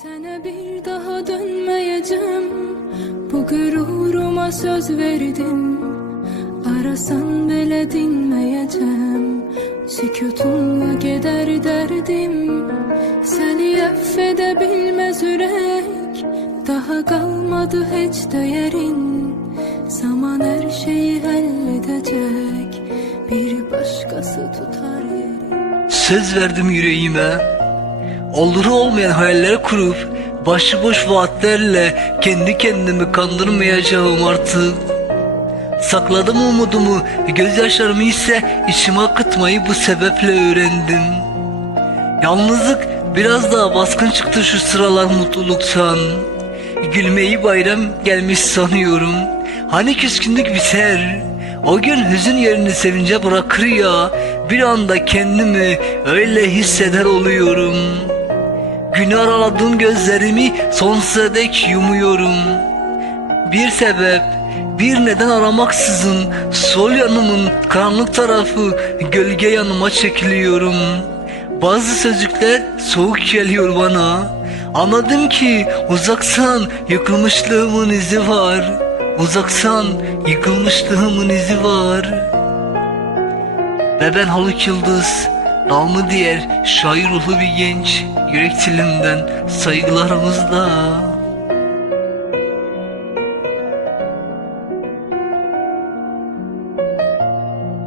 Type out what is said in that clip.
Sana bir daha dönmeyeceğim. Bu gururuma söz verdim Arasan bile dinmeyeceğim. Sükutunla gider derdim. Seni affedebilmez yürek. Daha kalmadı hiç değerin. Zaman her şeyi halledecek. Bir başkası tutar yerin Söz verdim yüreğime Oluru olmayan hayaller kurup Başıboş vaatlerle Kendi kendimi kandırmayacağım artık. Sakladım umudumu Gözyaşlarımı ise içime akıtmayı bu sebeple öğrendim. Yalnızlık biraz daha baskın çıktı şu sıralar mutluluktan. Gülmeyi bayram gelmiş sanıyorum. Hani küskünlük biter? O gün hüzün yerini sevince bırakır ya. Bir anda kendimi öyle hisseder oluyorum Günü araladığım gözlerimi sonsuza dek yumuyorum. Bir sebep bir neden aramaksızın Sol yanımın karanlık tarafı gölge yanıma çekiliyorum. Bazı sözcükler soğuk geliyor bana. Anladım ki uzaksan yıkılmışlığımın izi var. Uzaksan yıkılmışlığımın izi var. Ve ben Haluk Yıldız Namı diğer şair ruhlu bir genç Yürek dilimden saygılarımızla